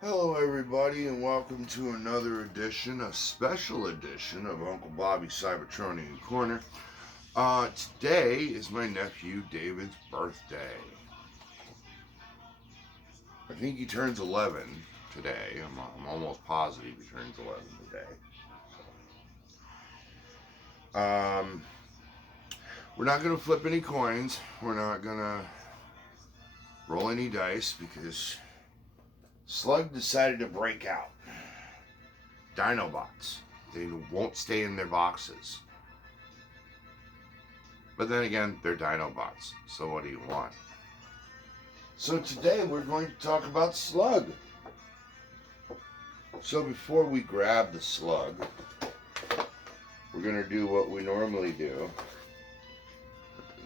Hello everybody and welcome to another edition, a special edition of Uncle Bobby's Cybertronian Corner. Today is my nephew David's birthday. I think he turns 11 today. I'm almost positive he turns 11 today. We're not going to flip any coins. We're not going to roll any dice because Slug decided to break out. Dinobots. They won't stay in their boxes. But then again, they're Dinobots. So what do you want? So today we're going to talk about Slug. So before we grab the Slug, we're going to do what we normally do.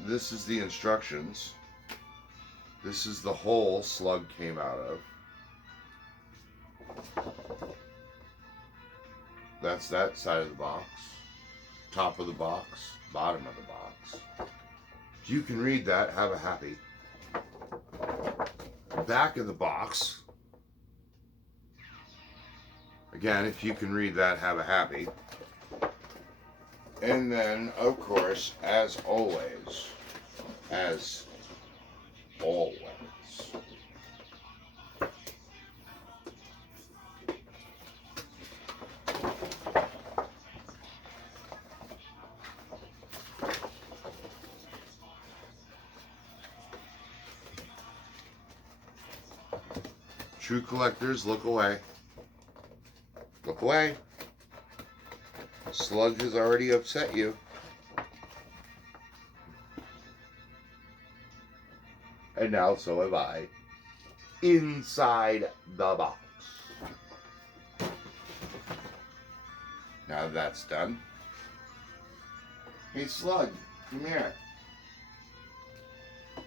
This is the instructions. This is the hole Slug came out of. That's that side of the box, top of the box, bottom of the box. If you can read that, have a happy. Back of the box. Again, if you can read that, have a happy. And then, of course, as always, true collectors, look away. Look away. Slug has already upset you. And now so have I. Inside the box. Now that's done. Hey Slug, come here.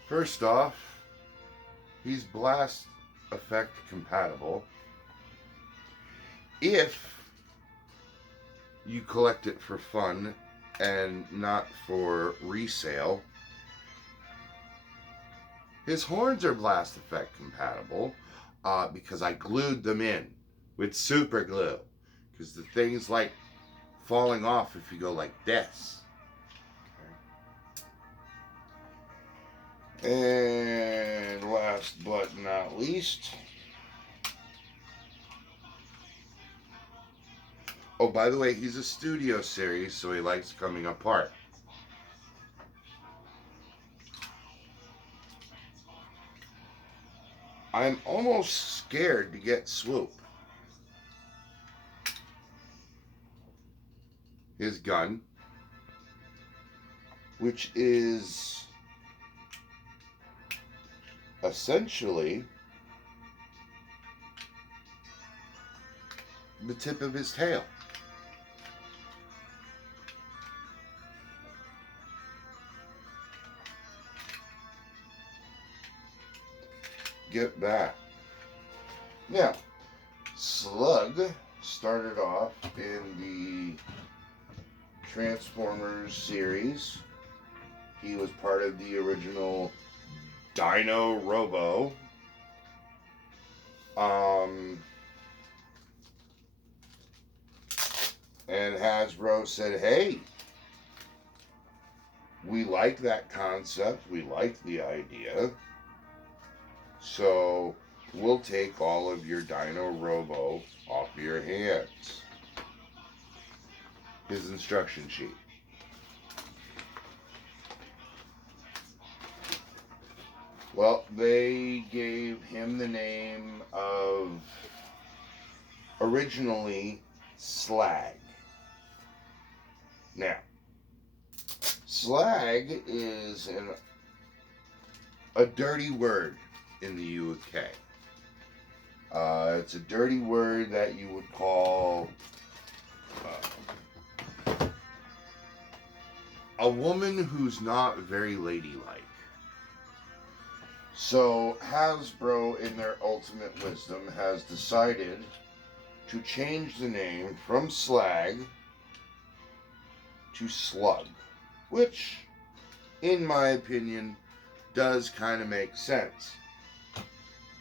First off, he's blast effect compatible if you collect it for fun and not for resale. His horns are blast effect compatible because I glued them in with super glue, because the thing's like falling off if you go like this. And last but not least, oh, by the way, he's a studio series, so he likes coming apart. I'm almost scared to get Swoop. His gun, which is essentially the tip of his tail. Get that. Now, Slug started off in the Transformers series. He was part of the original Dino Robo. And Hasbro said, hey, we like that concept, we like the idea, so we'll take all of your Dino Robo off your hands. His instruction sheet. Well, they gave him the name of originally Slag. Now, slag is a dirty word in the UK. It's a dirty word that you would call a woman who's not very ladylike. So Hasbro, in their ultimate wisdom, has decided to change the name from Slag to Slug, which, in my opinion, does kind of make sense.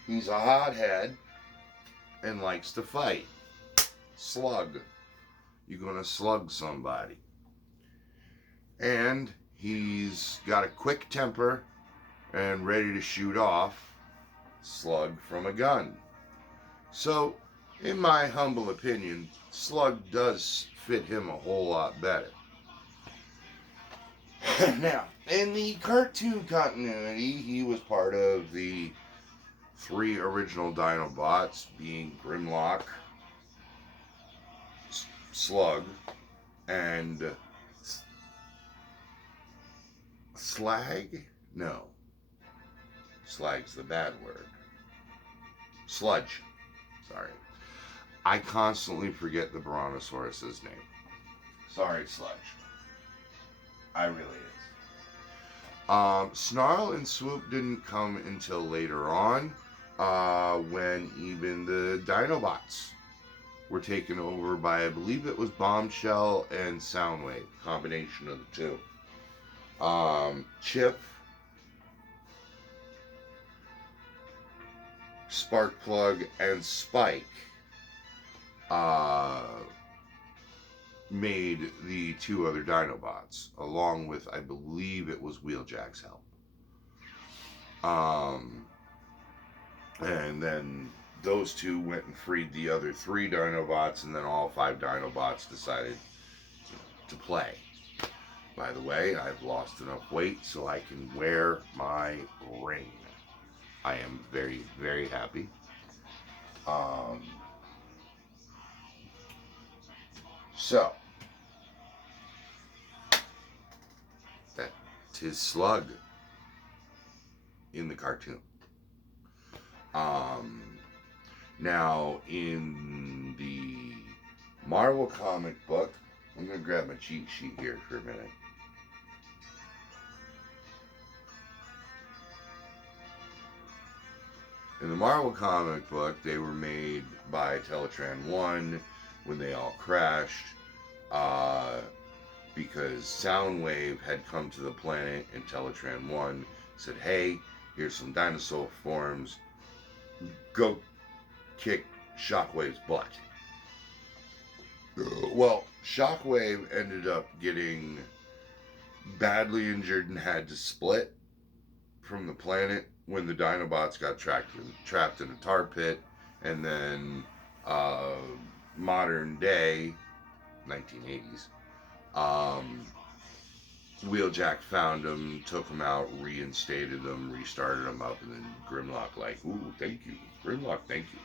He's a hothead, and likes to fight. Slug. You're going to slug somebody. And he's got a quick temper and ready to shoot off Slug from a gun. So, in my humble opinion, Slug does fit him a whole lot better. Now, in the cartoon continuity, he was part of the 3 original Dinobots, being Grimlock, Slug, and Slag? No. Slag's the bad word. Sluge. Sorry. I constantly forget the Brontosaurus's name. Sorry, Sluge. I really is. Snarl and Swoop didn't come until later on, when even the Dinobots were taken over by, I believe it was Bombshell and Soundwave, combination of the two. Chip, Sparkplug, and Spike made the 2 other Dinobots, along with, I believe it was Wheeljack's help. And then those 2 went and freed the other 3 Dinobots, and then all 5 Dinobots decided to play. By the way, I've lost enough weight so I can wear my ring. I am very, very happy. So, that's his Slug in the cartoon. Now, in the Marvel comic book, I'm going to grab my cheat sheet here for a minute. In the Marvel comic book, they were made by Teletran 1 when they all crashed, because Soundwave had come to the planet and Teletran 1 said, hey, here's some dinosaur forms, go kick Shockwave's butt. Well, Shockwave ended up getting badly injured and had to split from the planet when the Dinobots got trapped in a tar pit, and then modern day 1980s, Wheeljack found them, took them out, reinstated them, restarted them up, and then Grimlock like, ooh, thank you. Grimlock, thank you.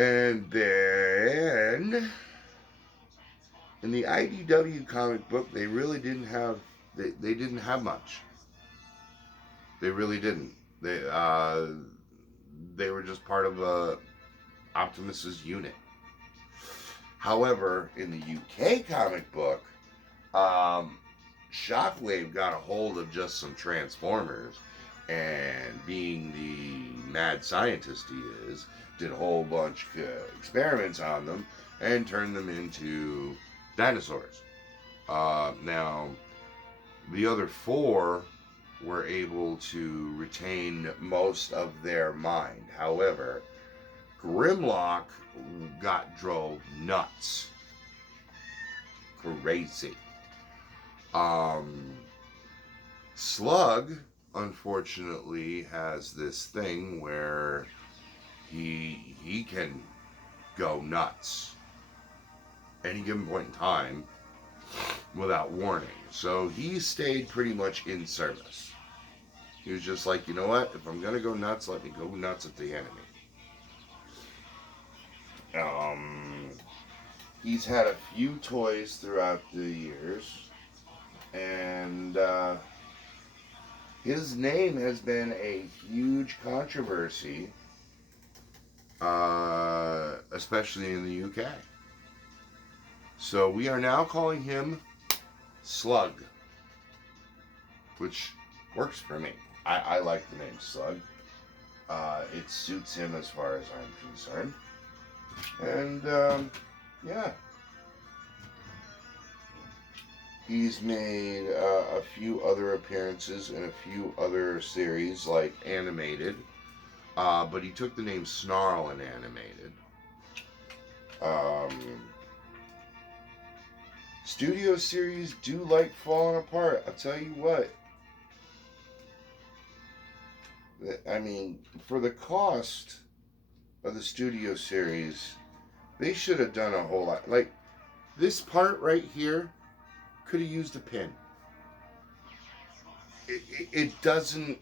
And then in the IDW comic book, they really didn't have they didn't have much. They really didn't. They were just part of Optimus's unit. However, in the UK comic book, Shockwave got a hold of just some Transformers, and being the mad scientist he is, did a whole bunch of experiments on them and turned them into dinosaurs. Now, the other 4 were able to retain most of their mind. However, Grimlock drove nuts. Crazy. Slug, unfortunately, has this thing where he can go nuts any given point in time without warning. So he stayed pretty much in service. He was just like, you know what? If I'm going to go nuts, let me go nuts at the enemy. He's had a few toys throughout the years, and his name has been a huge controversy, especially in the UK. So we are now calling him Slug, which works for me. I like the name Slug. It suits him as far as I'm concerned. And, yeah. He's made a few other appearances in a few other series, like animated. But he took the name Snarl and animated. Studio series do like falling apart. I'll tell you what. I mean, for the cost of the studio series, they should have done a whole lot. Like, this part right here could have used a pin. It doesn't,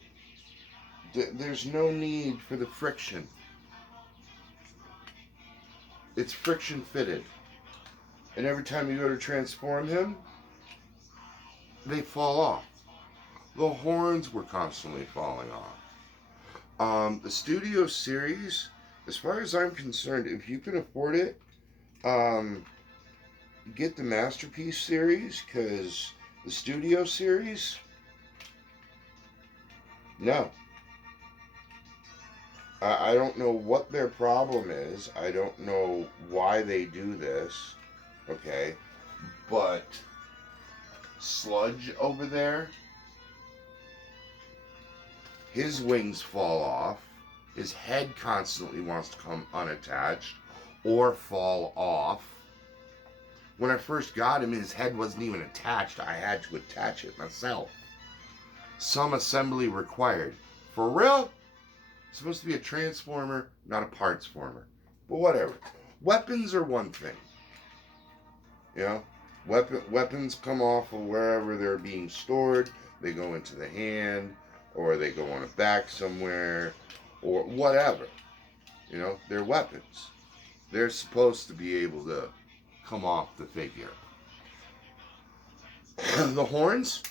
there's no need for the friction. It's friction fitted. And every time you go to transform him, they fall off. The horns were constantly falling off. The studio series, as far as I'm concerned, if you can afford it, get the Masterpiece series, because the studio series, no. I don't know what their problem is. I don't know why they do this. Okay. But Sluge over there, his wings fall off. His head constantly wants to come unattached or fall off. When I first got him, his head wasn't even attached. I had to attach it myself. Some assembly required. For real? It's supposed to be a transformer, not a parts former. But whatever. Weapons are one thing. You know? Weapons come off of wherever they're being stored. They go into the hand, or they go on a back somewhere, or whatever. You know? They're weapons. They're supposed to be able to come off the figure. The horns,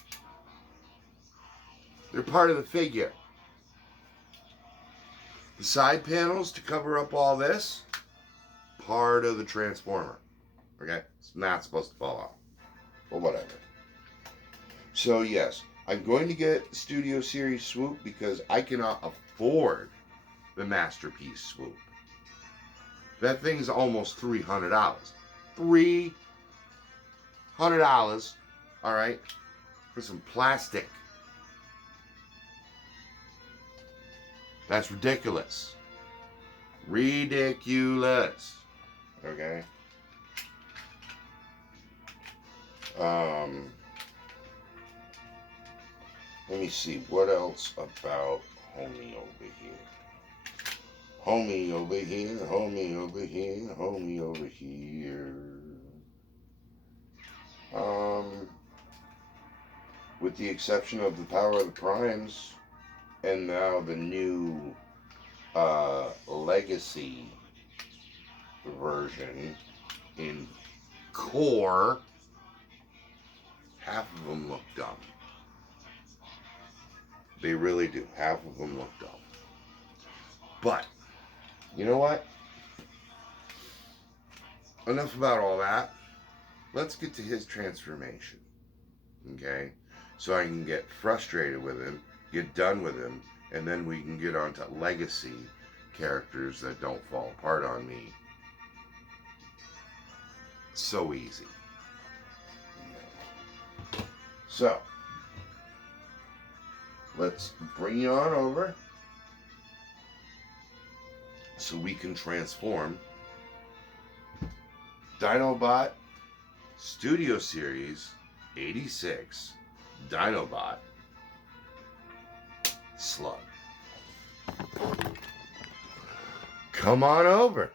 they're part of the figure. The side panels to cover up all this, part of the transformer. Okay? It's not supposed to fall off. But whatever. So yes, I'm going to get Studio Series Swoop because I cannot afford the Masterpiece Swoop. That thing's almost $300. $300, alright, for some plastic. That's ridiculous. Ridiculous. Okay? Let me see, what else about homie over here? Homie over here, homie over here, homie over here. With the exception of the Power of the Primes, and now the new Legacy version in core, half of them look dumb. They really do. Half of them look dumb. But, you know what? Enough about all that. Let's get to his transformation. Okay? So I can get frustrated with him, get done with him, and then we can get on to legacy characters that don't fall apart on me. So easy. So, let's bring you on over so we can transform Dinobot Studio Series 86 Dinobot Slug. Come on over.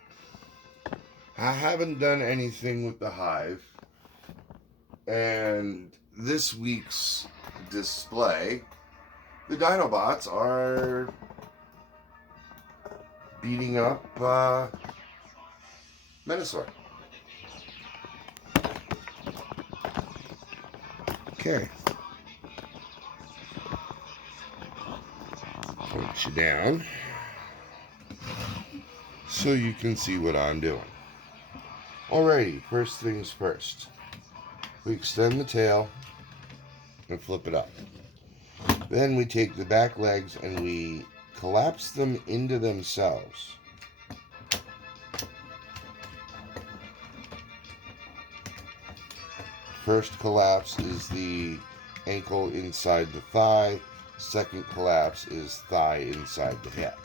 I haven't done anything with the Hive, and this week's display, the Dinobots are beating up Metasaur. Okay. Put you down so you can see what I'm doing. Alrighty, first things first. We extend the tail and flip it up. Then we take the back legs and we collapse them into themselves. First collapse is the ankle inside the thigh. Second collapse is thigh inside the hip.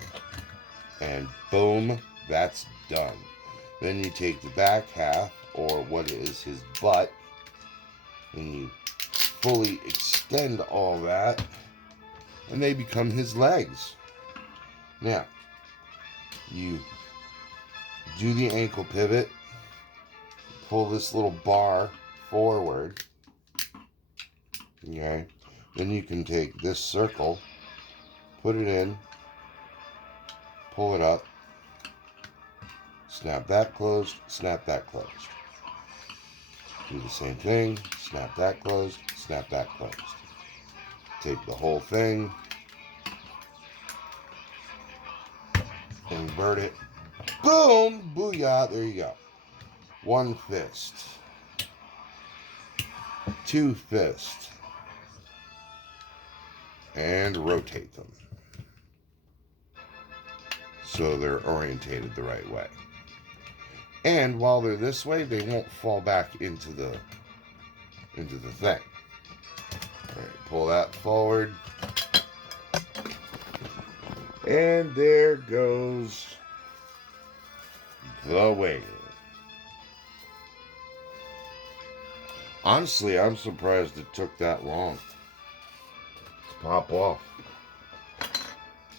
And boom, that's done. Then you take the back half, or what is his butt, and you fully extend all that, and they become his legs. Now, you do the ankle pivot, pull this little bar forward, okay? Then you can take this circle, put it in, pull it up, snap that closed, snap that closed. Do the same thing, snap that closed, snap that closed. Take the whole thing, invert it, boom, booyah, there you go. One fist, two fists, and rotate them so they're orientated the right way. And while they're this way, they won't fall back into the thing. All right, pull that forward. And there goes the wing. Honestly, I'm surprised it took that long to pop off.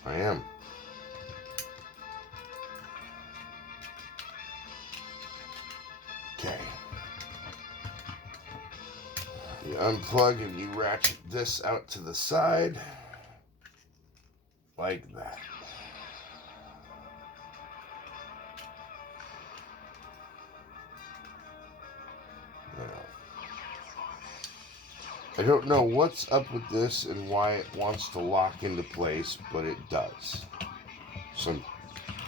I am. Okay. You unplug and you ratchet this out to the side like that. Now, I don't know what's up with this and why it wants to lock into place, but it does. Some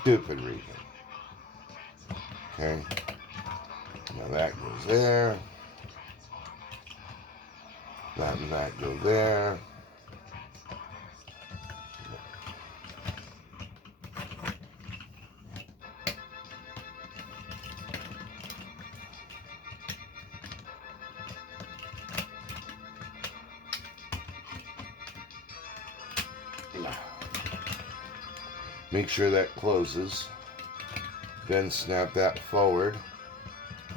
stupid reason. Okay. Now that goes there. That and that go there. Make sure that closes. Then snap that forward.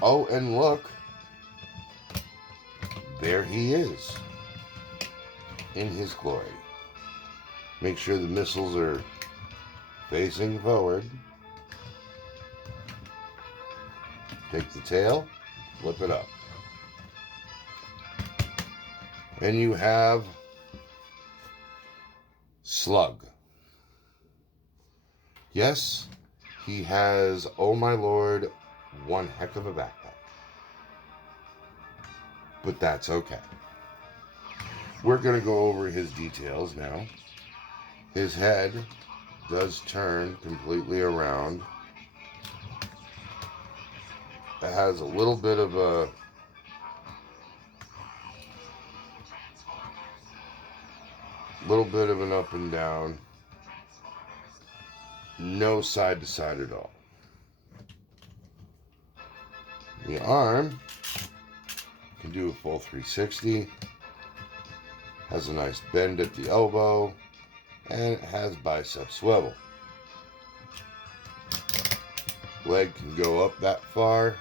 Oh, and look. There he is. In his glory. Make sure the missiles are facing forward. Take the tail, flip it up. And you have Slug. Yes, he has, oh my lord, one heck of a backpack. But that's okay. We're going to go over his details now. His head does turn completely around. It has a little bit of an up and down. No side to side at all. The arm can do a full 360. Has a nice bend at the elbow. And it has bicep swivel. Leg can go up that far.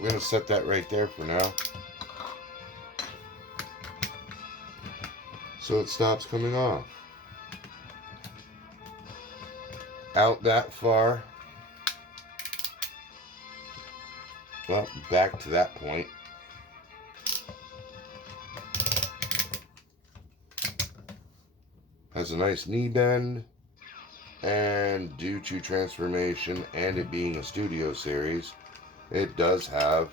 We're going to set that right there for now. So it stops coming off. Out that far. Well, back to that point. Has a nice knee bend. And due to transformation and it being a studio series, it does have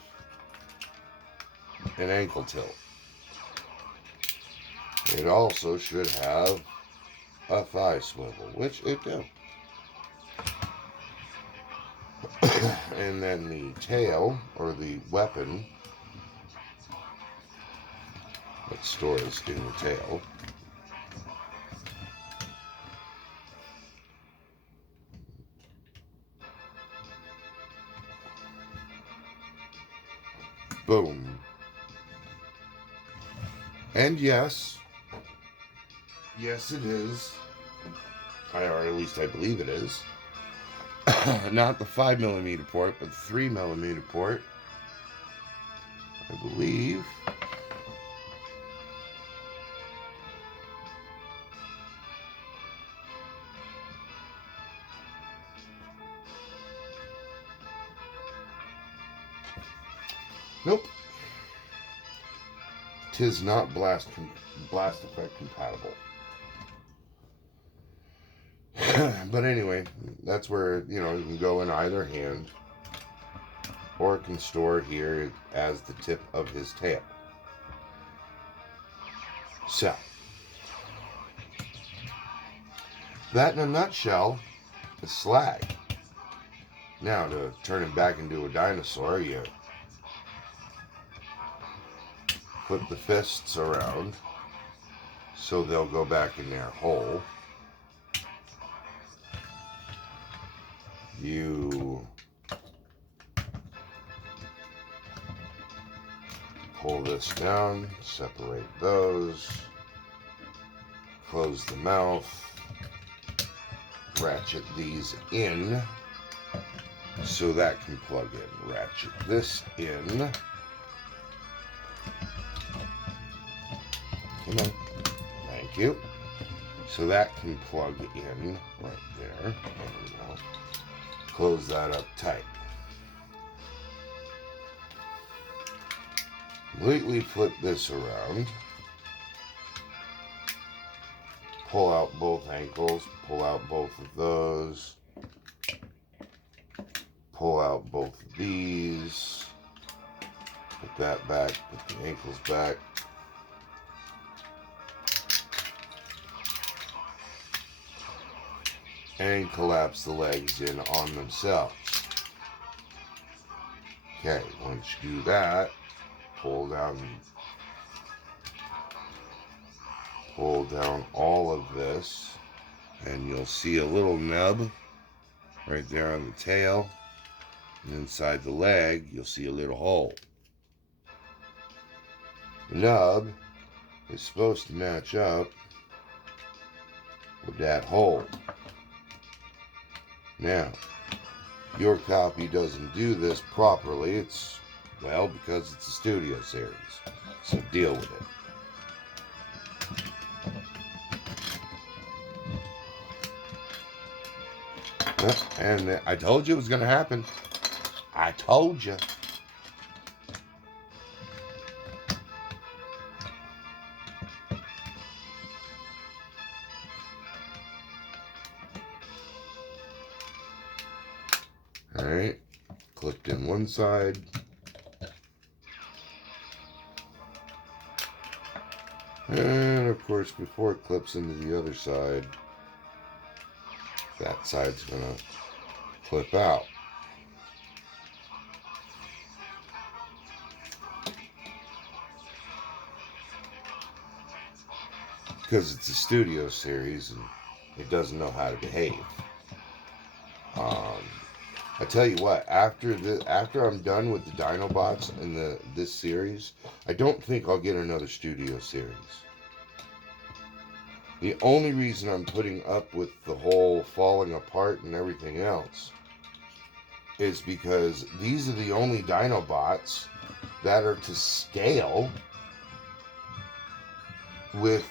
an ankle tilt. It also should have a thigh swivel, which it does. And then the tail, or the weapon that stores in the tail, boom. And yes, Yes, it is. Or at least I believe it is. Not the 5mm port, but the 3mm port. I believe. Nope. Tis not blast effect compatible. But anyway, that's where, you know, you can go in either hand, or it can store here as the tip of his tail. So, that in a nutshell is Slag. Now, to turn him back into a dinosaur, you flip the fists around so they'll go back in their hole. You pull this down, separate those, close the mouth, ratchet these in so that can plug in. Ratchet this in. Come on. Thank you. So that can plug in right there. There we go. Close that up tight. Completely flip this around. Pull out both ankles. Pull out both of those. Pull out both of these. Put that back. Put the ankles back. And collapse the legs in on themselves. Okay, once you do that, pull down all of this, and you'll see a little nub right there on the tail, and inside the leg you'll see a little hole. The nub is supposed to match up with that hole. Now, your copy doesn't do this properly. It's, well, because it's a studio series. So deal with it. And I told you it was going to happen. I told you. Alright, clipped in one side. And of course, before it clips into the other side, that side's gonna clip out. Because it's a studio series and it doesn't know how to behave. I tell you what, after I'm done with the Dinobots in this series, I don't think I'll get another studio series. The only reason I'm putting up with the whole falling apart and everything else is because these are the only Dinobots that are to scale with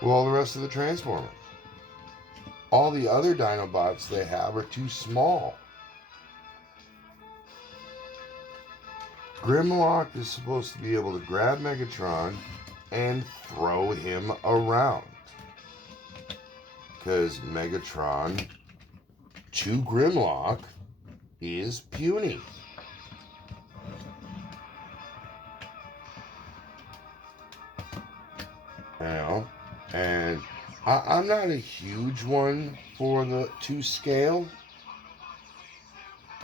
all the rest of the Transformers. All the other Dinobots they have are too small. Grimlock is supposed to be able to grab Megatron and throw him around. Because Megatron to Grimlock is puny. You know? And I'm not a huge one for the to scale,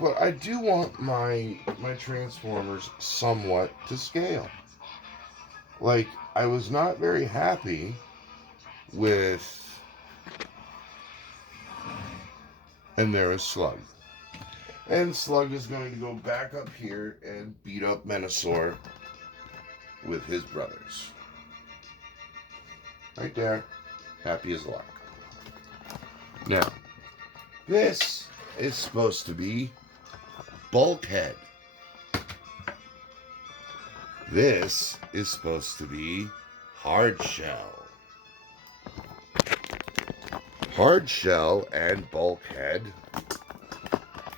but I do want my Transformers somewhat to scale. Like, I was not very happy with, and there is Slug. And Slug is going to go back up here and beat up Menasor with his brothers. Right there. Happy as lark. Now, this is supposed to be Bulkhead. This is supposed to be Hardshell. Hardshell and Bulkhead.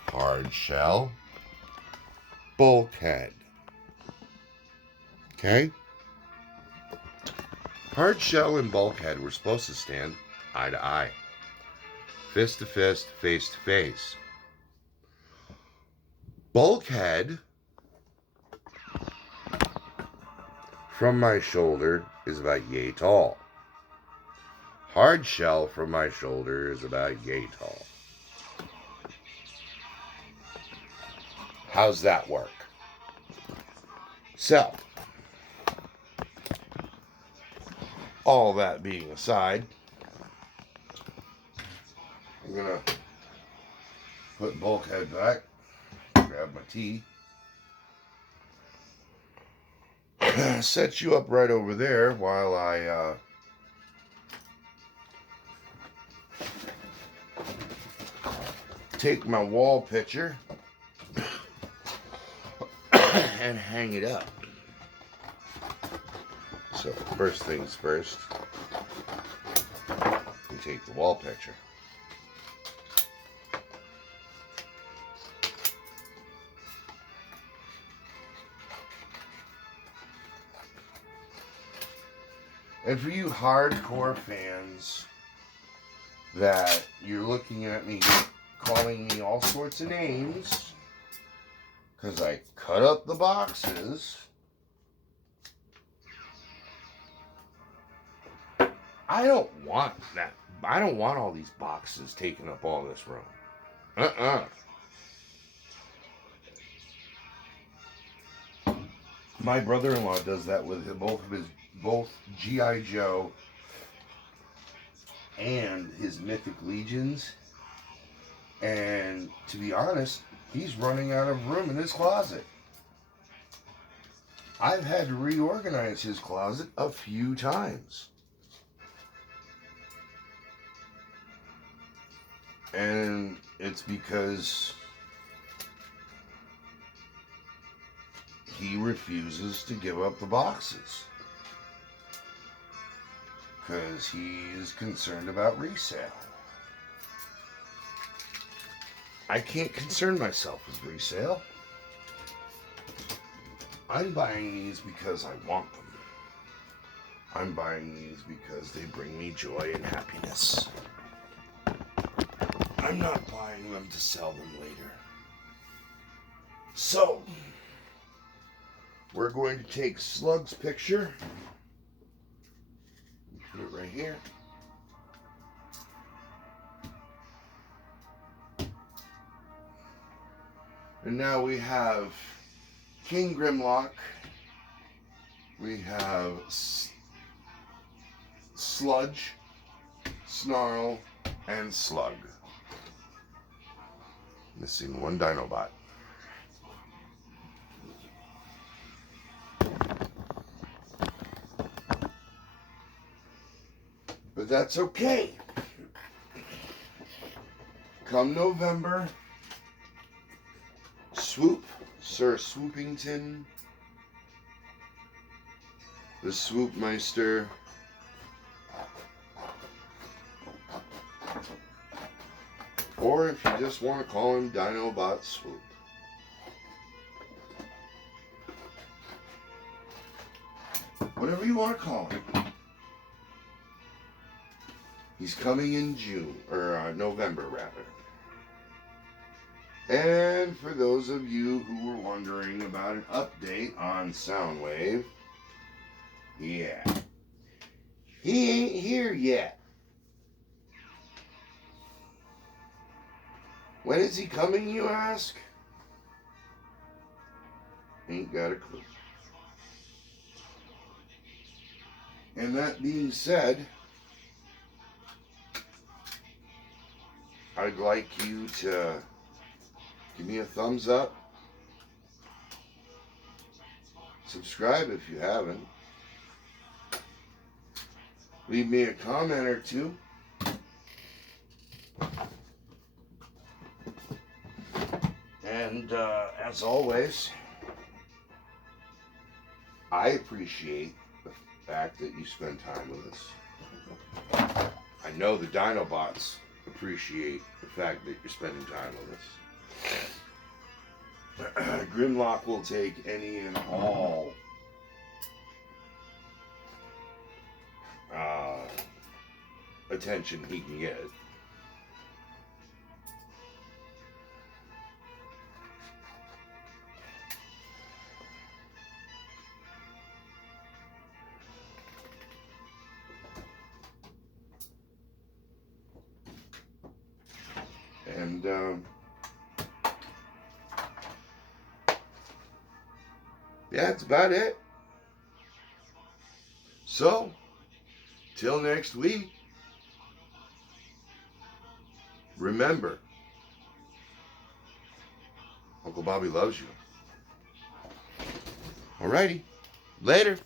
Hardshell. Bulkhead. Okay? Hardshell and Bulkhead were supposed to stand eye to eye. Fist to fist, face to face. Bulkhead from my shoulder is about yay tall. Hardshell from my shoulder is about yay tall. How's that work? So, all that being aside, I'm gonna put Bulkhead back, grab my tea, set you up right over there while I take my wall picture and hang it up. So first things first, we take the wall picture. And for you hardcore fans that you're looking at me calling me all sorts of names because I cut up the boxes, I don't want that. I don't want all these boxes taking up all this room. My brother-in-law does that with both G.I. Joe and his Mythic Legions. And to be honest, he's running out of room in his closet. I've had to reorganize his closet a few times. And it's because he refuses to give up the boxes. Because he's concerned about resale. I can't concern myself with resale. I'm buying these because I want them. I'm buying these because they bring me joy and happiness. I'm not buying them to sell them later. So, we're going to take Sluge's picture. Put it right here. And now we have King Grimlock. We have Sluge, Snarl, and Slug. Missing one Dinobot. But that's okay. Come November, Swoop, Sir Swoopington, the Swoopmeister, or if you just want to call him Dinobot Swoop. Whatever you want to call him. He's coming in June, or November rather. And for those of you who were wondering about an update on Soundwave, yeah, he ain't here yet. When is he coming, you ask? Ain't got a clue. And that being said, I'd like you to give me a thumbs up, Subscribe if you haven't. Leave me a comment or two. And as always, I appreciate the fact that you spend time with us. I know the Dinobots appreciate the fact that you're spending time with us. Grimlock will take any and all attention he can get. And yeah, that's about it. So, till next week, remember, Uncle Bobby loves you. Alrighty, later.